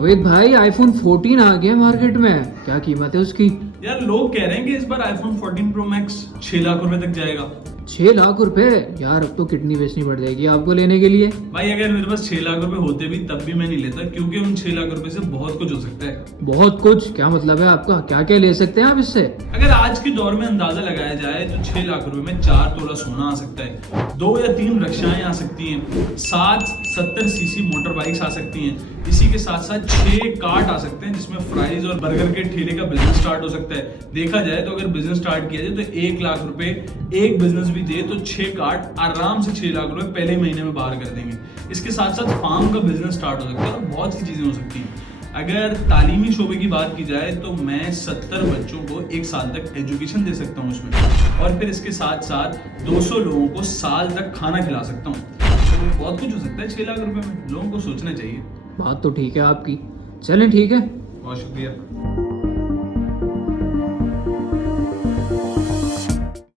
रोहित भाई आईफोन 14 आ गया मार्केट में, क्या कीमत है उसकी? यार लोग कह रहे हैं कि इस बार आईफोन 14 प्रो मैक्स 6 लाख रुपए तक जाएगा। 6 लाख रुपए? यार अब तो किडनी बेचनी पड़ जाएगी आपको लेने के लिए। भाई अगर मेरे पास 6 लाख रुपए होते भी तब भी मैं नहीं लेता, क्योंकि उन 6 लाख रुपए से बहुत कुछ हो सकता है। बहुत कुछ? क्या मतलब है आपका? क्या क्या ले सकते हैं आप इससे? अगर आज के दौर में अंदाजा लगाया जाए तो 6 लाख रुपए में 4 तोला सोना आ सकता है, 2 या 3 रक्षाएं आ सकती हैं, 60-70 सीसी मोटर बाइक्स आ सकती हैं, इसी के साथ साथ 6 कार्ट आ सकते हैं जिसमें फ्राइज और बर्गर के ठेले का बिजनेस स्टार्ट हो सकता है। देखा जाए तो अगर बिजनेस स्टार्ट किया जाए तो 1 लाख रुपए एक बिजनेस भी दे तो 6 कार्ट आराम से 6 लाख रुपए पहले महीने में बाहर कर देंगे। इसके साथ साथ फार्म का बिजनेस स्टार्ट हो सकता है और बहुत सी चीजें हो सकती हैं। अगर तालीमी शोबे की बात की जाए तो मैं 70 बच्चों को 1 साल तक एजुकेशन दे सकता हूँ उसमें, और फिर इसके साथ साथ 200 लोगों को साल तक खाना खिला सकता हूँ। तो बहुत कुछ हो सकता है 6 लाख रुपए में, लोगों को सोचना चाहिए। बात तो ठीक है आपकी, चलें ठीक है। बहुत शुक्रिया।